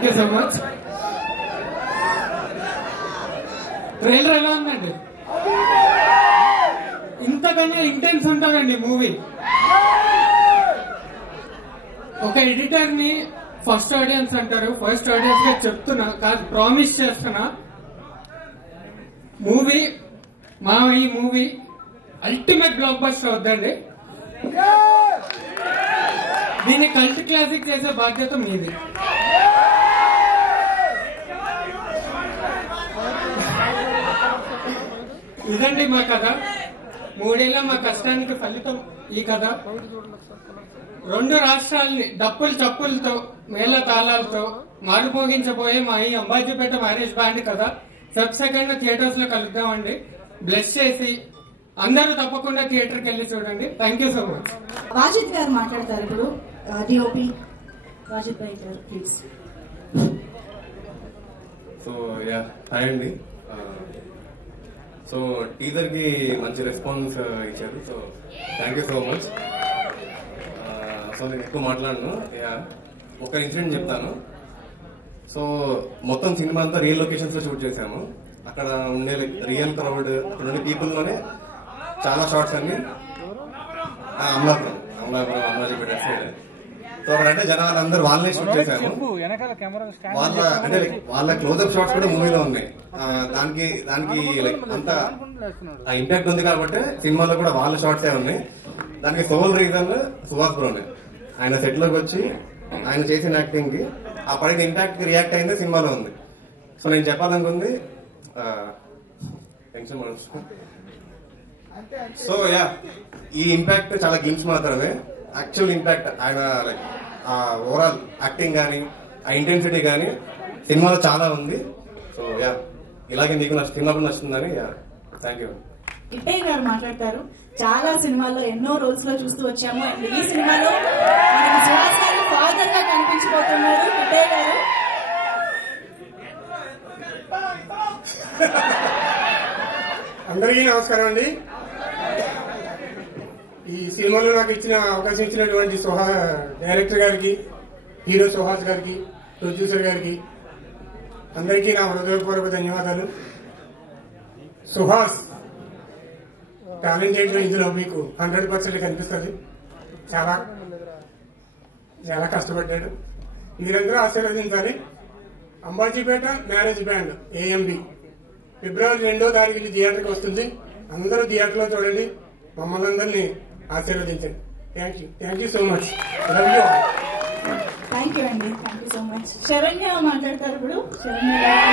Thank you so much. Trailer ఎలా ఉందండి? ఇంతకన్నా ఇంటెన్స్ ఉంటుందండి మూవీ. ఒక ఎడిటర్ ని ఫస్ట్ ఆడియన్స్ అంటారు. ఫస్ట్ ఆడియన్స్ గా చెప్తున్నా కాదు, ప్రామిస్ చేస్తున్నా. మూవీ ఈ మూవీ అల్టిమేట్ బ్లాక్ బస్టర్ అవుద్దండి. దీన్ని కల్ట్ క్లాసిక్ చేసే బాధ్యత మీది. ఇదండి మా కథ. 3 ఏళ్ల మా కష్టానికి ఫలితం ఈ కథ. 2 రాష్ట్రాలని డప్పులు చప్పులతో మేళ తాళాలతో మారుమోగించబోయే మా ఈ అంబాజీపేట మ్యారేజ్ బ్యాండ్ కదా. సెకండ్ థియేటర్స్ లో కలుద్దామండి. బ్లెస్ చేసి అందరూ తప్పకుండా థియేటర్కి వెళ్ళి చూడండి. Thank you so much. Wajid garu మాట్లాడతారు ఇప్పుడు. DOP Wajid bhai garu please. So hi అండి. సో టీజర్ కి మంచి రెస్పాన్స్ ఇచ్చారు. So thank you so much. So నేను ఎక్కువ మాట్లాడను. ఒక ఇన్సిడెంట్ చెప్తాను. సో మొత్తం సినిమా అంతా రియల్ లొకేషన్స్ లో షూట్ చేశాము. అక్కడ ఉండే రియల్ క్రౌడ్, అక్కడ ఉండే పీపుల్ లోనే చాలా షార్ట్స్ అన్ని అమలాపురం అమలాజీపేట సైడ్. సో అక్కడంటే జనాలు అందరూ వాళ్ళనే షూట్ చేశాము. వాళ్ళ క్లోజ్అప్ షాట్స్ కూడా మూవీలో ఉన్నాయి. దానికి లైక్ అంత ఇంపాక్ట్ ఉంది కాబట్టి సినిమాలో కూడా వాళ్ళ షార్ట్సే ఉన్నాయి. దానికి సోల్ రీజన్ సుహాస్ బ్రోనే. ఆయన సెట్ లోకి వచ్చి ఆయన చేసిన యాక్టింగ్ కి ఆ పడిన ఇంపాక్ట్ కి రియాక్ట్ అయిందే సినిమాలో ఉంది. సో నేను చెప్పాలనుకుంది సో ఈ ఇంపాక్ట్ చాలా గ్లిమ్స్ మాత్రమే. యాక్చువల్ ఇంపాక్ట్ ఆయన లైక్ ఓవరాల్ యాక్టింగ్ కానీ ఆ ఇంటెన్సిటీ కానీ సినిమాలో చాలా ఉంది. సో ఇలాగే నీకు సినిమా నచ్చుతుందని థ్యాంక్ యూ. కిట్టయ్య గారు మాట్లాడతారు. చాలా సినిమాల్లో ఎన్నో రోల్స్ లో చూస్తూ వచ్చాము. అండ్ ఈ సినిమాలో ఫాదర్ గా కనిపించబోతున్నారు కిట్టయ్య గారు. అందరికీ నమస్కారం అండి. ఈ సినిమాలో నాకు అవకాశం ఇచ్చినటువంటి డైరెక్టర్ గారికి, హీరో సుహాస్ గారికి, ప్రొడ్యూసర్ గారికి అందరికీ నా హృదయపూర్వక ధన్యవాదాలు. సుహాస్ టాలెంటెడ్ ఇందులో మీకు 100% కనిపిస్తుంది. చాలా చాలా కష్టపడ్డాడు. మీరందరూ ఆశీర్వదించాలి. అంబాజీపేట మ్యారేజ్ బ్యాండ్ AMB ఫిబ్రవరి 2వ తారీఖు థియేటర్కి వస్తుంది. అందరూ థియేటర్లో చూడండి. మమ్మల్ని అందరినీ ఆశీర్వదించండి. Thank you so much. Love you. Thank you అండి. Thank you so much. Saranya మాట్లాడతారు ఇప్పుడు. శరణ్య గారు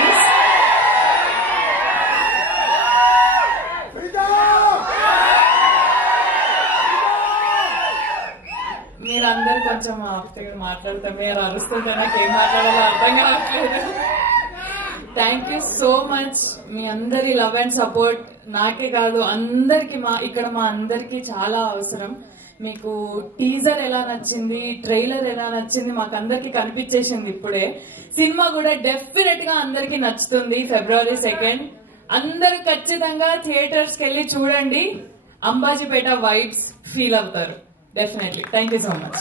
మీరందరూ కొంచెం మాట్లాడతాం. మీరు అరుస్తుంటే నాకు ఏం మాట్లాడాలో అర్థం కావట్లేదు. Thank you so much. మీ అందరి లవ్ అండ్ సపోర్ట్ నాకే కాదు అందరికి, ఇక్కడ మా అందరికి చాలా అవసరం. మీకు టీజర్ ఎలా నచ్చింది, ట్రైలర్ ఎలా నచ్చింది మాకు అందరికి కనిపించేసింది. ఇప్పుడే సినిమా కూడా డెఫినెట్ గా అందరికి నచ్చుతుంది. ఫిబ్రవరి 2 అందరూ ఖచ్చితంగా థియేటర్స్ కి వెళ్ళి చూడండి. అంబాజీపేట వైబ్స్ ఫీల్ అవుతారు definitely. Thank you so much.